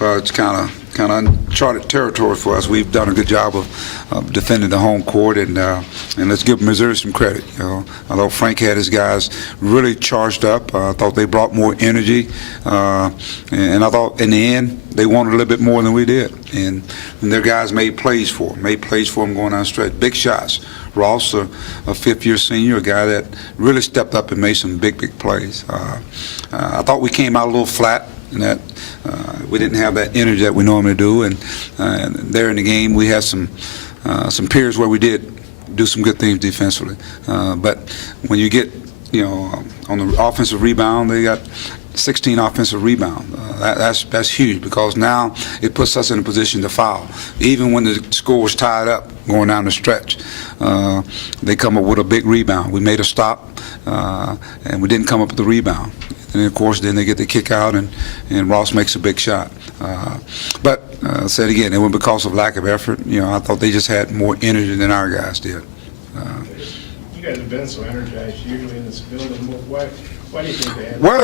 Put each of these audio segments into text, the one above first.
It's kind of uncharted territory for us. We've done a good job of defending the home court, and let's give Missouri some credit. I thought Frank had his guys really charged up. I thought they brought more energy, and I thought in the end they wanted a little bit more than we did. And their guys made plays for them going down the stretch. Big shots. Ross, a fifth-year senior, a guy that really stepped up and made some big plays. I thought we came out a little flat in that we didn't have that energy that we normally do. And there in the game, we had some periods where we did do some good things defensively. But when you get, on the offensive rebound, they got 16 offensive rebound. That's huge, because now it puts us in a position to foul. Even when the score was tied up going down the stretch, they come up with a big rebound. We made a stop, and we didn't come up with the rebound. And then, of course, then they get the kick out, and Ross makes a big shot. But I said again, it wasn't because of lack of effort. I thought they just had more energy than our guys did. You guys have been so energized usually in this building. Why do you think they had? Well,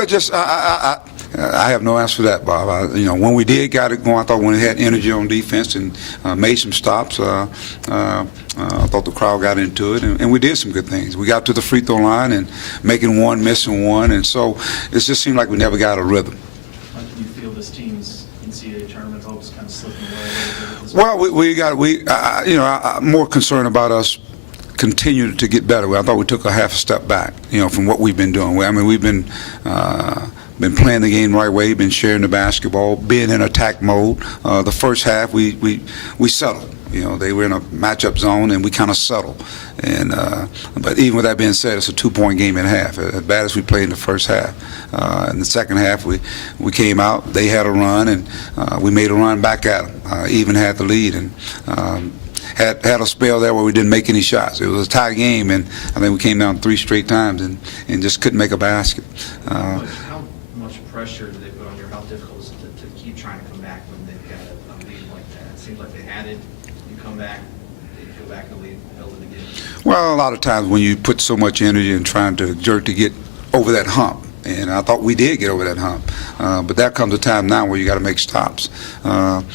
I have no answer for that, Bob. When we did got it going, I thought when we had energy on defense and made some stops, I thought the crowd got into it, and we did some good things. We got to the free throw line and making one, missing one, and so it just seemed like we never got a rhythm. How do you feel this team's NCAA tournament hopes kind of slipping away a little bit? Well, I'm more concerned about us continue to get better. I thought we took a half a step back, from what we've been doing. We've been playing the game the right way, been sharing the basketball, being in attack mode. The first half, we settled. They were in a matchup zone, and we kind of settled. But even with that being said, it's a 2-point game and a half. As bad as we played in the first half. In the second half, we came out. They had a run, and we made a run back at them. Even had the lead, and had a spell there where we didn't make any shots. It was a tie game, and I think we came down 3 straight times and just couldn't make a basket. How much pressure do they put on you? How difficult is it to keep trying to come back when they've got a lead like that? It seems like they had it. You come back, they go back in the lead, held it again. Well, a lot of times when you put so much energy in trying to jerk to get over that hump, and I thought we did get over that hump. But there comes a time now where you got to make stops.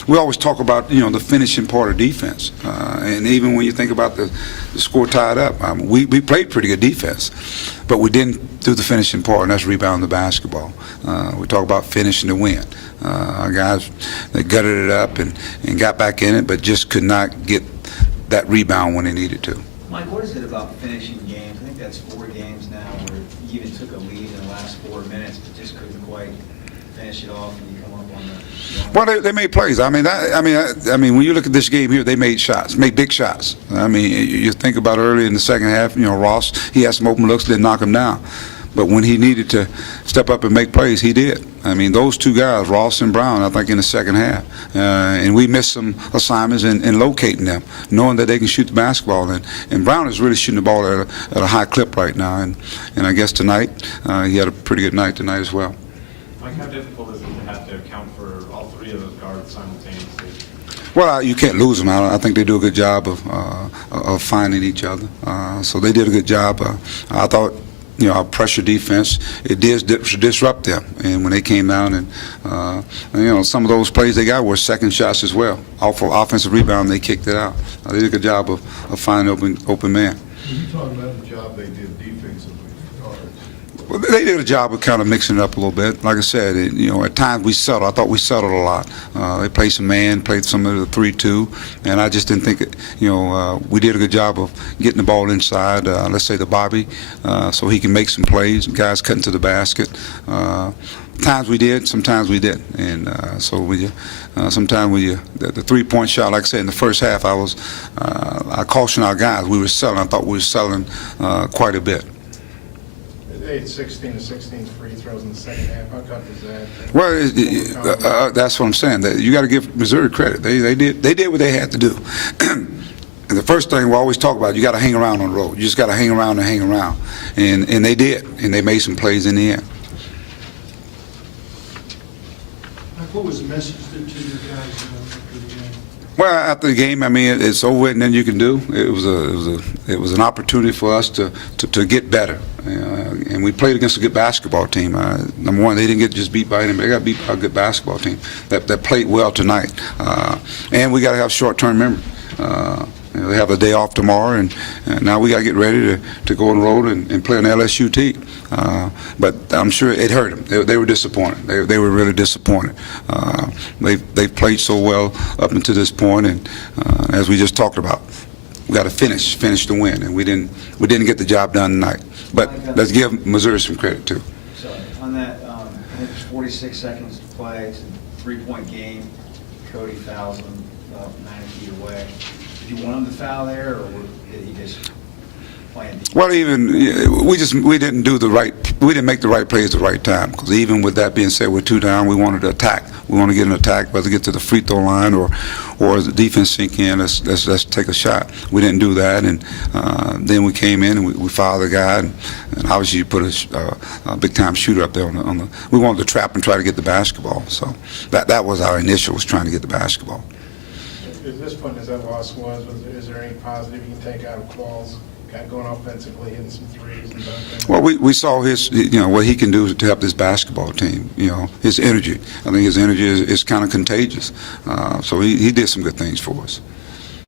We always talk about, the finishing part of defense. And even when you think about the score tied up, we played pretty good defense. But we didn't do the finishing part, and that's rebound the basketball. We talk about finishing to win. Our guys, they gutted it up and got back in it, but just could not get that rebound when they needed to. Mike, what is it about finishing games? I think that's 4 games now where you even took a lead in the last 4 minutes, but just couldn't quite finish it off, and you come up on the. Well, they made plays. I mean, when you look at this game here, they made shots, made big shots. I mean, you think about early in the second half. Ross, he had some open looks, didn't knock him down. But when he needed to step up and make plays, he did. I mean, those 2 guys, Ross and Brown, I think in the second half. And we missed some assignments in locating them, knowing that they can shoot the basketball. And Brown is really shooting the ball at a high clip right now. And I guess tonight, he had a pretty good night tonight as well. Mike, how difficult is it to have to account for all 3 of those guards simultaneously? Well, you can't lose them. I think they do a good job of finding each other. So they did a good job. I thought, our pressure defense, it did disrupt them. And when they came down and some of those plays they got were second shots as well. Off of offensive rebound, they kicked it out. They did a good job of finding open man. When you talk about the job they did defensively for guards, Well, they did a job of kind of mixing it up a little bit. Like I said, at times we settled. I thought we settled a lot. They played some man, played some of the 3-2, and I just didn't think we did a good job of getting the ball inside, let's say the Bobby, so he can make some plays. Guys cutting to the basket. Times we did, sometimes we didn't. And sometimes the 3-point shot, like I said, in the first half, I cautioned our guys. We were selling. I thought we were selling quite a bit. they had 16 to 16 free throws in the second half. How tough is that? Well, that's what I'm saying. You got to give Missouri credit. They did what they had to do. And the first thing we always talk about, you got to hang around on the road. You just got to hang around and hang around. And they did, and they made some plays in the end. What was the message to your guys after the game? Well, after the game, I mean, it's over and then you can do. It was an opportunity for us to get better, and we played against a good basketball team. Number one, they didn't get just beat by anybody; they got beat by a good basketball team that played well tonight. And we got to have short-term memory. They have a day off tomorrow, and now we got to get ready to go on the road and play an LSU team. But I'm sure it hurt them. They were disappointed. They were really disappointed. They've played so well up until this point, and as we just talked about, we got to finish the win, and we didn't get the job done tonight. But let's give Missouri some credit too. So on that, I think there's 46 seconds to play. It's a three-point game. Cody fouls him about 90 feet away. Did you want him to foul there, or did he just play in deep? Well, we didn't make the right plays at the right time, because even with that being said, we're 2 down, we wanted to attack. We want to get an attack, whether get to the free throw line or as the defense sink in, let's take a shot. We didn't do that, and then we came in and we fouled the guy, and obviously you put a big time shooter up there on the. We wanted to trap and try to get the basketball. So that was our initial, was trying to get the basketball. At this point, as that loss was, is there any positive you can take out of Qualls, kind of going offensively, hitting some threes and dunking? Well, we saw his, what he can do to help this basketball team, his energy. I think his energy is kind of contagious. So he did some good things for us.